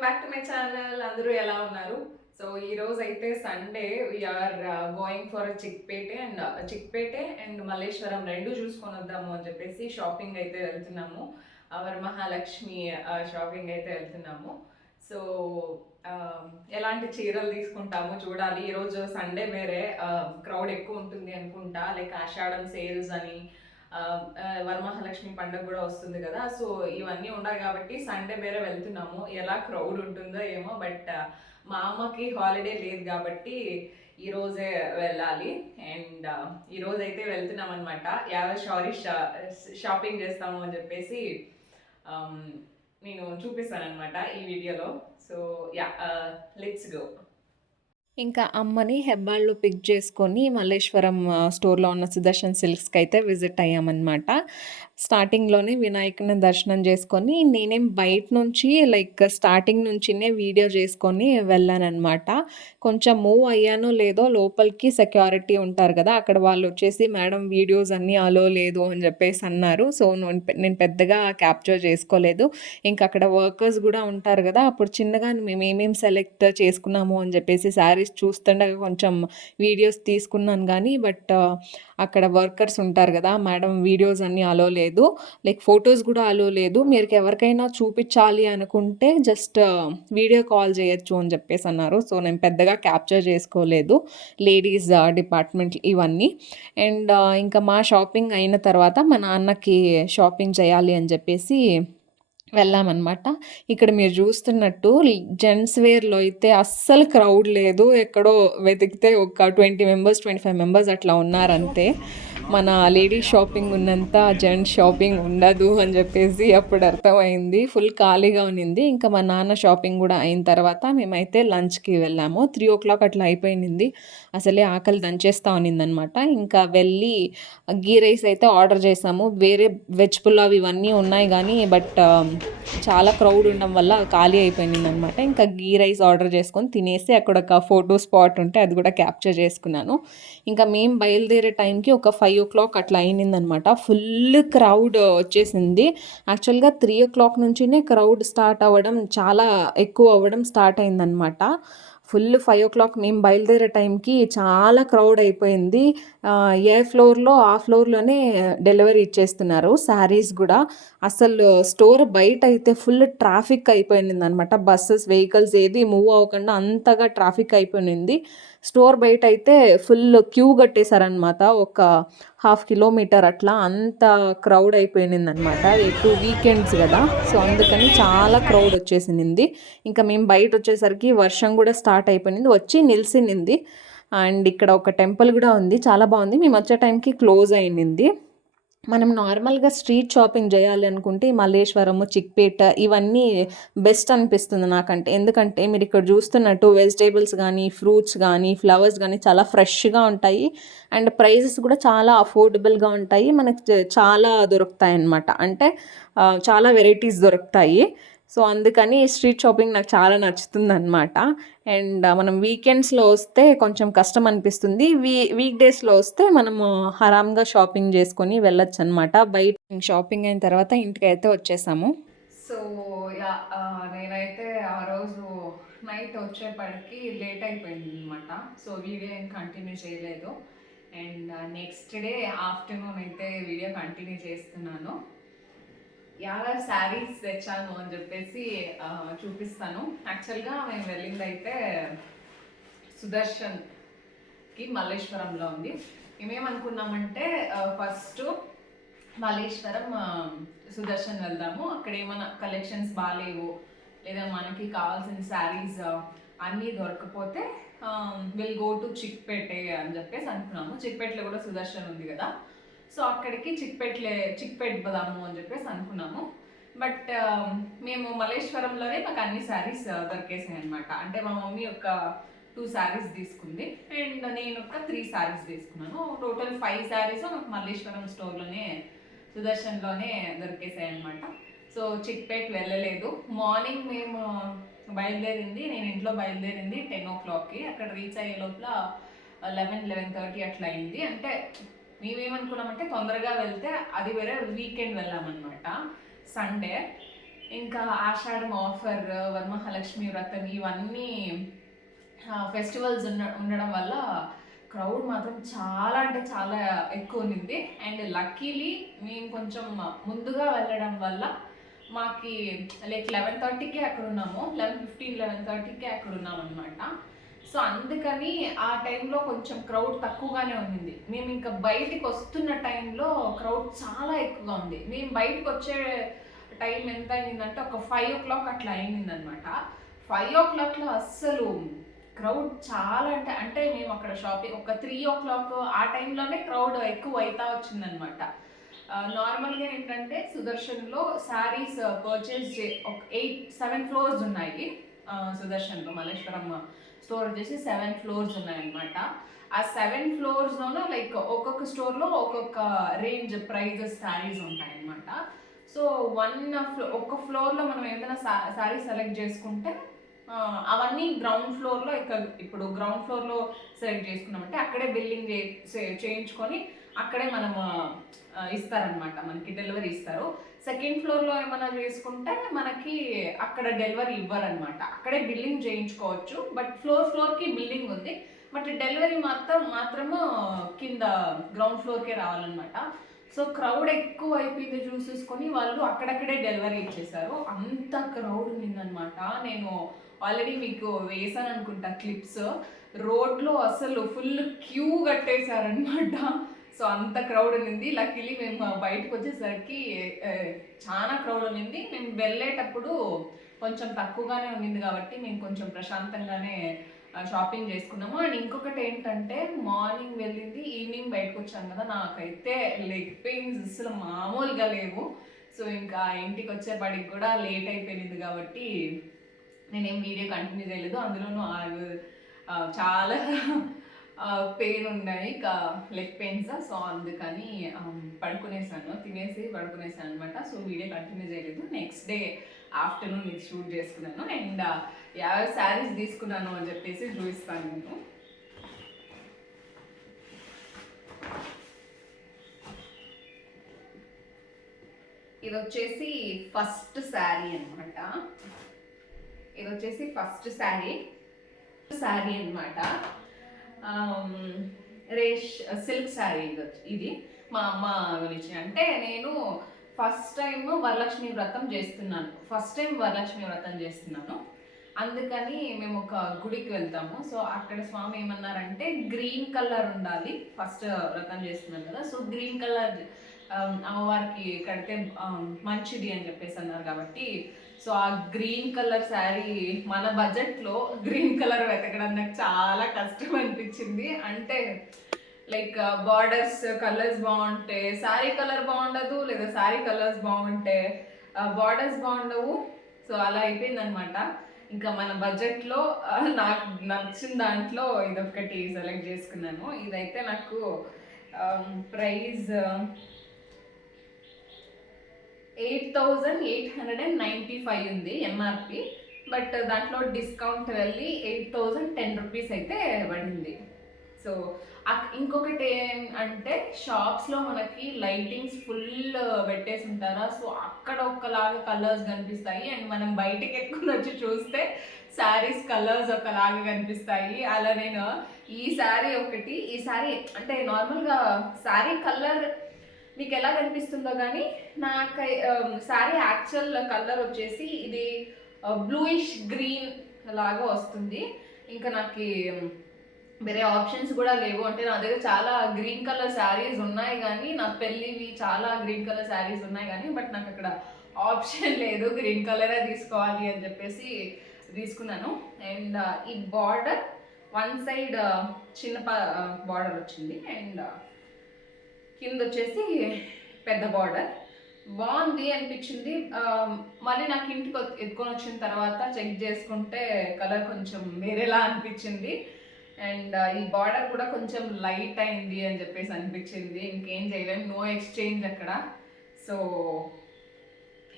Welcome back to my channel. అందరూ ఎలా ఉన్నారు? సో ఈ రోజు అయితే Sunday we're going for Chickpet and Malleswaram రెండు చూసుకొని వద్దాము అని చెప్పేసి షాపింగ్ అయితే వెళ్తున్నాము. వరమహాలక్ష్మి షాపింగ్ అయితే వెళ్తున్నాము. సో ఎలాంటి చీరలు తీసుకుంటాము చూడాలి. ఈరోజు సండే వేరే క్రౌడ్ ఎక్కువ ఉంటుంది అనుకుంటా, లైక్ ఆషాఢం సేల్స్ అని వరమహాలక్ష్మి పండుగ కూడా వస్తుంది కదా. సో ఇవన్నీ ఉన్నాయి కాబట్టి సండే వేరే వెళ్తున్నాము. ఎలా క్రౌడ్ ఉంటుందో ఏమో, బట్ మా అమ్మకి హాలిడే లేదు కాబట్టి ఈరోజే వెళ్ళాలి. అండ్ ఈరోజు అయితే వెళ్తున్నాం అనమాట. షాపింగ్ చేస్తాము అని చెప్పేసి నేను చూపిస్తాను అనమాట ఈ వీడియోలో. So let's go. ఇంకా అమ్మని హెబ్బాళ్ళు పిక్ చేసుకొని మల్లేశ్వరం స్టోర్లో ఉన్న సుదర్శన్ సిల్క్స్కి అయితే విజిట్ అయ్యామన్నమాట. స్టార్టింగ్లోనే వినాయకుని దర్శనం చేసుకొని నేనేం బయట నుంచి లైక్ స్టార్టింగ్ నుంచినే వీడియో చేసుకొని వెళ్ళానమాట. కొంచెం మూవ్ అయ్యానో లేదో లోపలికి సెక్యూరిటీ ఉంటారు కదా, అక్కడ వాళ్ళు వచ్చేసి మేడం వీడియోస్ అన్నీ అలో లేదు అని చెప్పేసి అన్నారు. సో నేను పెద్దగా క్యాప్చర్ చేసుకోలేదు. ఇంకా అక్కడ వర్కర్స్ కూడా ఉంటారు కదా, అప్పుడు చిన్నగా మేము ఏమేమి సెలెక్ట్ చేసుకున్నాము అని చెప్పేసి శారీస్ చూస్తుండగా కొంచెం వీడియోస్ తీసుకున్నాను కానీ, బట్ అక్కడ వర్కర్స్ ఉంటారు కదా మేడం వీడియోస్ అన్నీ అలో లేదు, లైక్ ఫొటోస్ కూడా అలో లేదు, మీరు ఎవరికైనా చూపించాలి అనుకుంటే జస్ట్ వీడియో కాల్ చేయొచ్చు అని చెప్పేసి అన్నారు. సో నేను పెద్దగా క్యాప్చర్ చేసుకోలేదు లేడీస్ డిపార్ట్మెంట్ ఇవన్నీ. అండ్ ఇంకా మా షాపింగ్ అయిన తర్వాత మా నాన్నకి షాపింగ్ చేయాలి అని చెప్పేసి వెళ్ళామన్నమాట. ఇక్కడ మీరు చూస్తున్నట్టు జెంట్స్ వేర్లో అయితే అస్సలు క్రౌడ్ లేదు. ఎక్కడో వెతికితే ఒక 20 మెంబర్స్ 25 మెంబర్స్ అట్లా ఉన్నారంతే. మన లేడీస్ షాపింగ్ ఉన్నంత జెంట్స్ షాపింగ్ ఉండదు అని చెప్పేసి అప్పుడు అర్థమైంది. ఫుల్ ఖాళీగా ఉన్నింది. ఇంకా మా నాన్న షాపింగ్ కూడా అయిన తర్వాత మేమైతే లంచ్కి వెళ్ళాము. 3 o'clock అట్లా అయిపోయింది. అసలే ఆకలి దంచేస్తూ ఉన్నిందనమాట. ఇంకా వెళ్ళి గీ రైస్ అయితే ఆర్డర్ చేసాము. వేరే వెజ్ పులావ్ ఇవన్నీ ఉన్నాయి కానీ బట్ చాలా క్రౌడ్ ఉండడం వల్ల ఖాళీ అయిపోయింది అనమాట. ఇంకా గీ రైస్ ఆర్డర్ చేసుకొని తినేసి అక్కడ ఒక ఫోటో స్పాట్ ఉంటే అది కూడా క్యాప్చర్ చేసుకున్నాను. ఇంకా మేము బయలుదేరే టైంకి ఒక 5 o'clock అట్లా అయిందనమాట. ఫుల్ క్రౌడ్ వచ్చేసింది. యాక్చువల్గా 3 o'clock నుంచినే క్రౌడ్ స్టార్ట్ అవ్వడం, చాలా ఎక్కువ అవ్వడం స్టార్ట్ అయిందనమాట. ఫుల్ 5 o'clock మేము బయలుదేరే టైంకి చాలా క్రౌడ్ అయిపోయింది. ఏ ఫ్లోర్లో ఆ ఫ్లోర్లోనే డెలివరీ ఇచ్చేస్తున్నారు శారీస్ కూడా. అసలు స్టోర్ బయట అయితే ఫుల్ ట్రాఫిక్ అయిపోయింది అనమాట. బస్సెస్ వెహికల్స్ ఏది మూవ్ అవ్వకుండా అంతగా ట్రాఫిక్ అయిపోయింది. స్టోర్ బయట అయితే ఫుల్ క్యూ కట్టేశారనమాట. ఒక 1/2 kilometer అట్లా అంత క్రౌడ్ అయిపోయింది అనమాట. ఎక్కువ వీకెండ్స్ కదా, సో అందుకని చాలా క్రౌడ్ వచ్చేసింది. ఇంకా మేము బయట వచ్చేసరికి వర్షం కూడా స్టార్ట్ అయిపోయింది, వచ్చి నిలిసింది. అండ్ ఇక్కడ ఒక టెంపుల్ కూడా ఉంది, చాలా బాగుంది. మేము వచ్చే టైంకి క్లోజ్ అయింది. మనం నార్మల్గా స్ట్రీట్ షాపింగ్ చేయాలి అనుకుంటే మల్లేశ్వరము, చిక్పేట ఇవన్నీ బెస్ట్ అనిపిస్తుంది నాకంటే. ఎందుకంటే మీరు ఇక్కడ చూస్తున్నట్టు వెజిటేబుల్స్ కానీ, ఫ్రూట్స్ కానీ, ఫ్లవర్స్ కానీ చాలా ఫ్రెష్గా ఉంటాయి. అండ్ ప్రైజెస్ కూడా చాలా అఫోర్డబుల్గా ఉంటాయి. మనకు చాలా దొరుకుతాయి అన్నమాట. అంటే చాలా వెరైటీస్ దొరుకుతాయి. సో అందుకని స్ట్రీట్ షాపింగ్ నాకు చాలా నచ్చుతుంది అనమాట. అండ్ మనం వీకెండ్స్లో వస్తే కొంచెం కష్టం అనిపిస్తుంది. వీక్ డేస్లో వస్తే మనము ఆరాంగా షాపింగ్ చేసుకొని వెళ్ళొచ్చు అనమాట. బయట షాపింగ్ అయిన తర్వాత ఇంటికి అయితే వచ్చేసాము. సో నేనైతే ఆ రోజు నైట్ వచ్చేప్పటికి లేట్ అయిపోయింది అనమాట. సో వీడియో ఏం కంటిన్యూ చేయలేదు. అండ్ నెక్స్ట్ డే ఆఫ్టర్నూన్ అయితే వీడియో కంటిన్యూ చేస్తున్నాను. యాభై శారీస్ తెచ్చాను అని చెప్పేసి చూపిస్తాను. యాక్చువల్గా మేము వెళ్ళింది అయితే సుదర్శన్కి మల్లేశ్వరంలో ఉంది. మేమేమనుకున్నామంటే ఫస్ట్ మల్లేశ్వరం సుదర్శన్ వెళ్దాము, అక్కడ ఏమైనా కలెక్షన్స్ బాగాలేవు లేదా మనకి కావాల్సిన శారీస్ అన్నీ దొరకపోతే విల్ గో టు చిక్పేటే అని చెప్పేసి అనుకున్నాము. చిక్పేటలో కూడా సుదర్శన్ ఉంది కదా, సో అక్కడికి చిక్పేట్ పోదాము అని చెప్పేసి అనుకున్నాము. బట్ మేము మల్లేశ్వరంలోనే మాకు అన్ని శారీస్ దొరికేసాయి అనమాట. అంటే మా మమ్మీ ఒక 2 శారీస్ తీసుకుంది అండ్ నేను ఒక 3 శారీస్ తీసుకున్నాను. టోటల్ 5 శారీస్ మాకు మల్లేశ్వరం స్టోర్లోనే సుదర్శన్లోనే దొరికేసాయి అనమాట. సో చిక్పేట్ వెళ్ళలేదు. మార్నింగ్ మేము నేను ఇంట్లో బయలుదేరింది 10 o'clockకి. అక్కడ రీచ్ అయ్యే లోపల 11-11:30 అట్లా అయింది. అంటే మేమేమనుకున్నామంటే తొందరగా వెళ్తే అది వేరే వీకెండ్ వెళ్ళామన్నమాట, సండే. ఇంకా ఆషాఢం ఆఫర్, వరమహాలక్ష్మి వ్రతం ఇవన్నీ ఫెస్టివల్స్ ఉండడం వల్ల క్రౌడ్ మాత్రం చాలా అంటే చాలా ఎక్కువ ఉన్నింది. అండ్ లక్కీలీ మేము కొంచెం ముందుగా వెళ్ళడం వల్ల మాకి లైక్ 11:30కే అక్కడ ఉన్నాము, 11:15 11:30కే అక్కడ ఉన్నాము అనమాట. సో అందుకని ఆ టైంలో కొంచెం క్రౌడ్ తక్కువగానే ఉంది. మేము ఇంకా బయటికి వస్తున్న టైంలో క్రౌడ్ చాలా ఎక్కువగా ఉంది. మేము బయటకు వచ్చే టైం ఎంత అయిందంటే ఒక 5 o'clock అట్లా అయిందనమాట. 5 o'clockలో అస్సలు క్రౌడ్ చాలా అంటే అంటే మేము అక్కడ షాపింగ్ ఒక 3 o'clock ఆ టైంలోనే క్రౌడ్ ఎక్కువ అవుతా వచ్చిందనమాట. నార్మల్గా ఏంటంటే సుదర్శన్లో శారీస్ పర్చేస్ ఒక 7 floors ఉన్నాయి. సుదర్శన్లో మల్లేశ్వరం స్టోర్ వచ్చేసి 7 floors ఉన్నాయన్నమాట. ఆ 7 floors లైక్ ఒక్కొక్క స్టోర్లో ఒక్కొక్క రేంజ్ ప్రైజెస్ శారీస్ ఉంటాయన్నమాట. సో ఒక్క ఫ్లోర్లో మనం ఏదైనా శారీ సెలెక్ట్ చేసుకుంటే అవన్నీ గ్రౌండ్ ఫ్లోర్లో ఇప్పుడు గ్రౌండ్ ఫ్లోర్లో సెలెక్ట్ చేసుకున్నామంటే అక్కడే బిల్లింగ్ చేయించుకొని అక్కడే మనం ఇస్తారనమాట, మనకి డెలివరీ ఇస్తారు. సెకండ్ ఫ్లోర్లో ఏమైనా చేసుకుంటే మనకి అక్కడ డెలివరీ ఇవ్వరనమాట, అక్కడే బిల్లింగ్ చేయించుకోవచ్చు. బట్ ఫ్లోర్కి బిల్లింగ్ ఉంది, బట్ డెలివరీ మాత్రము కింద గ్రౌండ్ ఫ్లోర్కే రావాలన్నమాట. సో క్రౌడ్ ఎక్కువ అయిపోయింది చూసేసుకొని వాళ్ళు అక్కడక్కడే డెలివరీ ఇచ్చేసారు. అంత క్రౌడ్ ఉందన్నమాట. నేను ఆల్రెడీ మీకు వేసాను అనుకుంటా క్లిప్స్. రోడ్లో అసలు ఫుల్ క్యూ కట్టేశారనమాట. సో అంత క్రౌడ్ ఉంది. లక్కీలీ మేము బయటకు వచ్చేసరికి చాలా క్రౌడ్ ఉంది. మేము వెళ్ళేటప్పుడు కొంచెం తక్కువగానే ఉన్నింది కాబట్టి మేము కొంచెం ప్రశాంతంగానే షాపింగ్ చేసుకున్నాము. అండ్ ఇంకొకటి ఏంటంటే మార్నింగ్ వెళ్ళింది, ఈవినింగ్ బయటకు వచ్చాను కదా, నాకైతే లెగ్ పెయిన్స్ అసలు మామూలుగా లేవు. సో ఇంకా ఇంటికి వచ్చేపాటికి కూడా లేట్ అయిపోయింది కాబట్టి నేనేం వీడియో కంటిన్యూ చేయలేదు. అందులోనూ చాలా పెయిన్ ఉన్నాయి, లెగ్ పెయిన్స్. సో అందుకని పడుకునేసాను, తినేసి పడుకునేసాను అనమాట. సో వీడియో కంటిన్యూ చేయలేదు. నెక్స్ట్ డే ఆఫ్టర్నూన్ ఇది షూట్ చేసుకున్నాను. అండ్ 50 శారీస్ తీసుకున్నాను అని చెప్పేసి చూపిస్తాను నేను. ఇది వచ్చేసి ఫస్ట్ శారీ అనమాట. ఇది వచ్చేసి ఫస్ట్ శారీ అనమాట. సిల్క్ శారీ ఇది మా అమ్మ గురించి. అంటే నేను ఫస్ట్ టైం వరలక్ష్మి వ్రతం చేస్తున్నాను. అందుకని మేము ఒక గుడికి వెళ్తాము. సో అక్కడ స్వామి ఏమన్నారంటే గ్రీన్ కలర్ ఉండాలి, ఫస్ట్ వ్రతం చేస్తున్నాను కదా, సో గ్రీన్ కలర్ అమ్మవారికి కడితే మంచిది అని చెప్పేసి అన్నారు. కాబట్టి సో ఆ గ్రీన్ కలర్ శారీ మన బడ్జెట్లో గ్రీన్ కలర్ వెతకడం నాకు చాలా కష్టం అనిపించింది. అంటే లైక్ బార్డర్స్ కలర్స్ బాగుంటే శారీ కలర్ బాగుండదు, లేదా శారీ కలర్స్ బాగుంటే బార్డర్స్ బాగుండవు. సో అలా అయిపోయింది అనమాట. ఇంకా మన బడ్జెట్లో నాకు నచ్చిన దాంట్లో ఇదొక్కటి సెలెక్ట్ చేసుకున్నాను. ఇదైతే నాకు ప్రైస్ 8,895 ఉంది ఎంఆర్పి. బట్ దాంట్లో డిస్కౌంట్ వెళ్ళి 8,010 రూపీస్ అయితే పడింది. సో ఇంకొకటి ఏంటంటే షాప్స్లో మనకి లైటింగ్స్ ఫుల్ పెట్టేసి ఉంటారా, సో అక్కడ ఒకలాగా కలర్స్ కనిపిస్తాయి. అండ్ మనం బయటికి ఎక్కువ వచ్చి చూస్తే శారీస్ కలర్స్ ఒకలాగా కనిపిస్తాయి. అలా నేను ఈ శారీ అంటే నార్మల్గా శారీ కలర్ మీకు ఎలా కనిపిస్తుందో కానీ నాకు శారీ యాక్చువల్ కలర్ వచ్చేసి ఇది బ్లూయిష్ గ్రీన్ లాగా వస్తుంది. ఇంకా నాకు వేరే ఆప్షన్స్ కూడా లేవు. అంటే నా దగ్గర చాలా గ్రీన్ కలర్ శారీస్ ఉన్నాయి కానీ, నా పెళ్ళివి చాలా గ్రీన్ కలర్ శారీస్ ఉన్నాయి కానీ, బట్ నాకు అక్కడ ఆప్షన్ లేదు, గ్రీన్ కలరే తీసుకోవాలి అని చెప్పేసి తీసుకున్నాను. అండ్ ఈ బార్డర్ వన్ సైడ్ చిన్న బార్డర్ వచ్చింది అండ్ కింద వచ్చేసి పెద్ద బార్డర్. బాగుంది అనిపించింది. మళ్ళీ నాకు ఇంటికి ఎత్తుకొని వచ్చిన తర్వాత చెక్ చేసుకుంటే కలర్ కొంచెం వేరేలా అనిపించింది. అండ్ ఈ బార్డర్ కూడా కొంచెం లైట్ అయింది అని చెప్పేసి అనిపించింది. ఇంకేం చేయలేము, నో ఎక్స్చేంజ్ అక్కడ. సో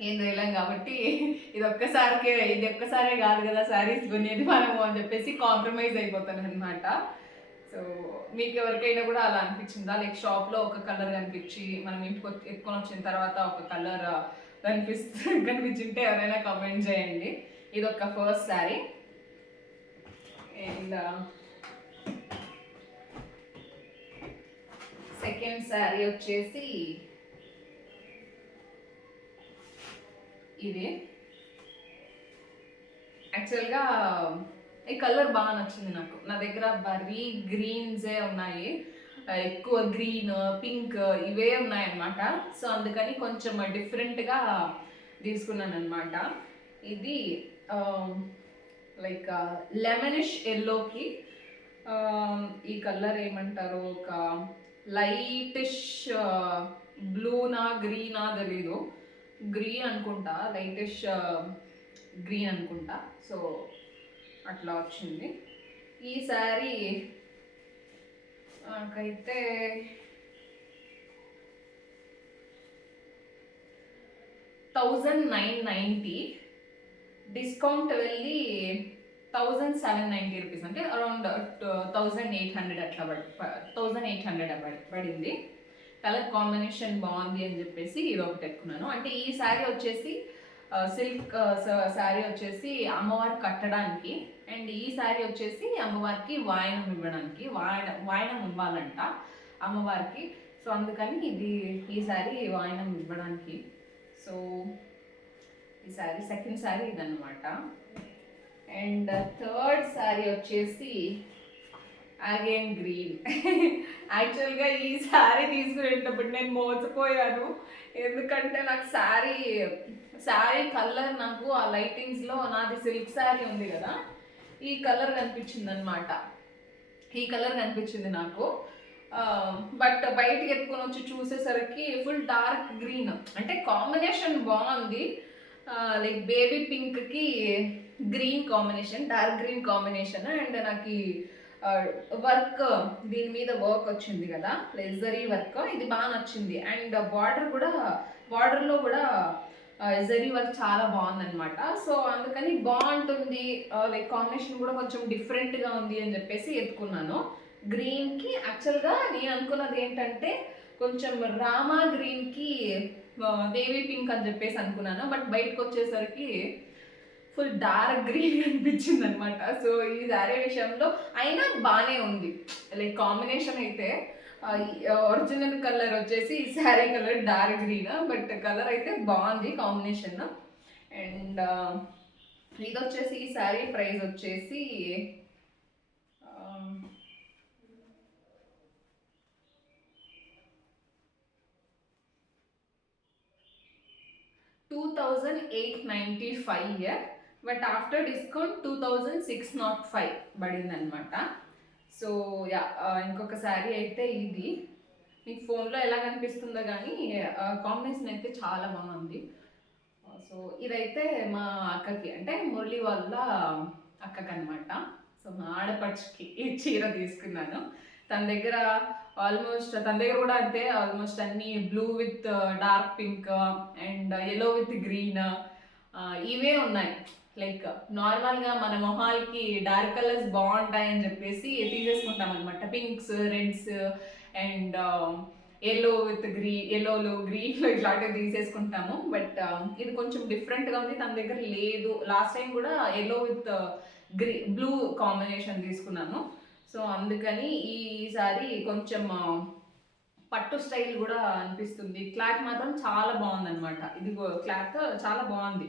ఏం చేయలేం కాబట్టి ఇది ఒక్కసారే కాదు కదా శారీస్ కొనేది మనము అని చెప్పేసి కాంప్రమైజ్ అయిపోతాను అనమాట. సో మీకు ఎవరికైనా కూడా అలా అనిపించిందా? లైక్ షాప్లో ఒక కలర్ కనిపించి మనం ఇంటికి ఎత్తుకొని వచ్చిన తర్వాత ఒక కలర్ కనిపించుంటే ఎవరైనా కామెంట్ చేయండి. ఇది ఒక first sari. And second sari వచ్చేసి ఇది. యాక్చువల్గా ఈ కలర్ బాగా నచ్చింది నాకు. నా దగ్గర బర్రీ గ్రీన్సే ఉన్నాయి, ఎక్కువ గ్రీన్ పింక్ ఇవే ఉన్నాయన్నమాట. సో అందుకని కొంచెం డిఫరెంట్గా తీసుకున్నాను అనమాట. ఇది లైక్ లెమనిష్ ఎల్లోకి ఈ కలర్ ఏమంటారు, ఒక లైటిష్ బ్లూనా గ్రీనా తెలీదు, గ్రీన్ అనుకుంటా, లైటిష్ గ్రీన్ అనుకుంటా. సో అట్లా వచ్చింది ఈ శారీ. నాకైతే $1990, డిస్కౌంట్ వెళ్ళి 1790 రూపీస్, అంటే అరౌండ్ 1800 అట్లా 1800 పడింది. కలర్ కాంబినేషన్ బాగుంది అని చెప్పేసి ఇది ఒకటి పెట్టుకున్నాను. అంటే ఈ శారీ వచ్చేసి సిల్క్ శారీ వచ్చేసి అమ్మవారికి కట్టడానికి, అండ్ ఈ శారీ వచ్చేసి అమ్మవారికి వాయనం ఇవ్వడానికి, వాయనం ఇవ్వాలంట అమ్మవారికి. సో అందుకని ఈ శారీ వాయనం ఇవ్వడానికి. సో ఈ శారీ సెకండ్ శారీ ఇదన్నమాట. అండ్ థర్డ్ శారీ వచ్చేసి అగైన్ గ్రీన్. యాక్చువల్గా ఈ శారీ తీసుకునేటప్పుడు నేను మోసపోయాను, ఎందుకంటే నాకు శారీ కలర్ నాకు ఆ లైటింగ్స్లో, నాది సిల్క్ శారీ ఉంది కదా, ఈ కలర్ కనిపించింది అనమాట. ఈ కలర్ కనిపించింది నాకు. బట్ బయటికి ఎత్తుకొని వచ్చి చూసేసరికి ఫుల్ డార్క్ గ్రీన్, అంటే కాంబినేషన్ బాగుంది. లైక్ బేబీ పింక్కి green combination, dark green combination. And నాకు వర్క్, దీని మీద వర్క్ వచ్చింది కదా, లెజరీ వర్క్, ఇది బాగా నచ్చింది. అండ్ బార్డర్లో కూడా జరీ వర్క్ చాలా బాగుందన్నమాట. సో అందుకని బాగుంటుంది, లైక్ కాంబినేషన్ కూడా కొంచెం డిఫరెంట్గా ఉంది అని చెప్పేసి ఎత్తుకున్నాను. గ్రీన్కి యాక్చువల్గా నేను అనుకున్నది ఏంటంటే కొంచెం రామా గ్రీన్కి బేబీ పింక్ అని చెప్పేసి అనుకున్నాను. బట్ బయటకు వచ్చేసరికి ఫుల్ డార్క్ గ్రీన్ అనిపించింది అనమాట. సో ఈ శారీ విషయంలో అయినా బాగానే ఉంది, లైక్ కాంబినేషన్ అయితే. ఒరిజినల్ కలర్ వచ్చేసి ఈ sari colour dark green, but colour అయితే బాగుంది కాంబినేషన్. అండ్ ఇది వచ్చేసి ఈ శారీ ప్రైస్ వచ్చేసి $2,895, బట్ ఆఫ్టర్ డిస్కౌంట్ 2,605 పడింది అనమాట. సో యా, ఇంకొక శారీ అయితే ఇది. మీకు ఫోన్లో ఎలా కనిపిస్తుందో కానీ కాంబినేషన్ అయితే చాలా బాగుంది. సో ఇదైతే మా అక్కకి, అంటే మురళి వాళ్ళ అక్కకి అనమాట. సో మా ఆడపడుచుకి ఈ చీర తీసుకున్నాను. తన దగ్గర కూడా అంతే, ఆల్మోస్ట్ అన్ని blue with dark pink and yellow with green ఇవే ఉన్నాయి. లైక్ నార్మల్గా మన మొహాలకి డార్క్ కలర్స్ బాగుంటాయని చెప్పేసి తీసేసుకుంటాం అనమాట, pinks, reds and yellow with ఎల్లోలు గ్రీన్లో ఇట్లాంటివి తీసేసుకుంటాము. బట్ ఇది కొంచెం డిఫరెంట్గా ఉంది, తన దగ్గర లేదు. లాస్ట్ టైం కూడా ఎల్లో విత్ బ్లూ కాంబినేషన్ తీసుకున్నాను. సో అందుకని ఈసారి కొంచెం పట్టు స్టైల్ కూడా అనిపిస్తుంది. క్లాత్ మాత్రం చాలా బాగుందన్నమాట. ఇది క్లాత్ చాలా బాగుంది,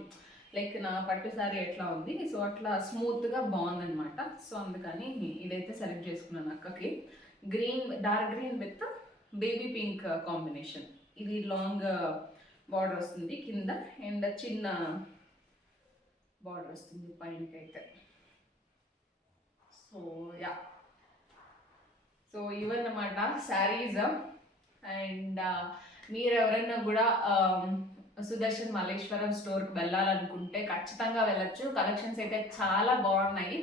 లైక్ నా పట్టు శారీ ఎట్లా ఉంది, సో అట్లా స్మూత్గా బాగుందన్నమాట. సో అందుకని ఇదైతే సెలెక్ట్ చేసుకున్నాను అక్కకి. Green, dark green with baby pink combination. ఇది లాంగ్ బార్డర్ వస్తుంది కింద, అండ్ చిన్న బార్డర్ వస్తుంది పైనకైతే. సో యా, సో ఇవన్నమాట శారీస్. అండ్ మీరు ఎవరైనా కూడా సుదర్శన్ మల్లేశ్వరం స్టోర్కి వెళ్ళాలనుకుంటే ఖచ్చితంగా వెళ్ళొచ్చు. కలెక్షన్స్ అయితే చాలా బాగున్నాయి.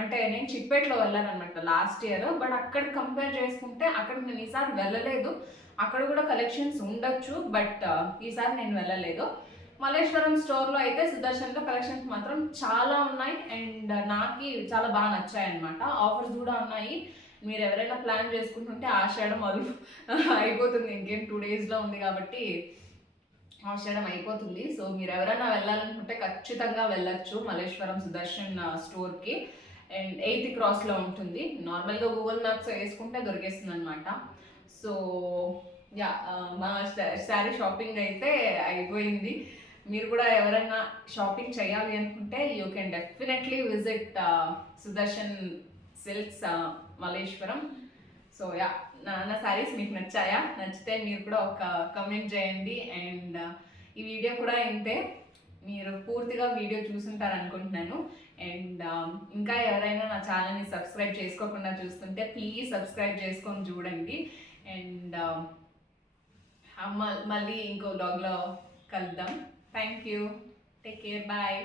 అంటే నేను చిప్పేట్లో వెళ్ళాను అనమాట లాస్ట్ ఇయర్, బట్ అక్కడ కంపేర్ చేసుకుంటే అక్కడ నేను ఈసారి వెళ్ళలేదు. అక్కడ కూడా కలెక్షన్స్ ఉండొచ్చు, బట్ ఈసారి నేను వెళ్ళలేదు. మల్లేశ్వరం స్టోర్లో అయితే సుదర్శన్లో కలెక్షన్స్ మాత్రం చాలా ఉన్నాయి, అండ్ నాకు చాలా బాగా నచ్చాయి అనమాట. ఆఫర్స్ కూడా ఉన్నాయి. మీరు ఎవరైనా ప్లాన్ చేసుకుంటుంటే ఆషాఢం అయిపోతుంది, ఇంకేం 2 daysలో ఉంది కాబట్టి ఆషాఢం అయిపోతుంది. సో మీరు ఎవరైనా వెళ్ళాలనుకుంటే ఖచ్చితంగా వెళ్ళొచ్చు మల్లేశ్వరం సుదర్శన్ స్టోర్కి. అండ్ 8th క్రాస్లో ఉంటుంది. నార్మల్గా గూగుల్ మ్యాప్స్ వేసుకుంటే దొరికేస్తుంది అనమాట. సో యా, మా శారీ షాపింగ్ అయితే అయిపోయింది. మీరు కూడా ఎవరైనా షాపింగ్ చేయాలి అనుకుంటే you can definitely visit Sudarshan Silks Malleswaram. So yeah, నా శారీస్ మీకు నచ్చాయా? నచ్చితే మీరు కూడా ఒక కమెంట్ చేయండి. అండ్ ఈ వీడియో కూడా ఇంతే, మీరు పూర్తిగా వీడియో చూసుంటారు అనుకుంటున్నాను. అండ్ ఇంకా ఎవరైనా నా ఛానల్ని సబ్స్క్రైబ్ చేసుకోకుండా చూస్తుంటే ప్లీజ్ సబ్స్క్రైబ్ చేసుకొని చూడండి. అండ్ మళ్ళీ ఇంకో బ్లాగ్లో కలుద్దాం. Thank you, take care, bye.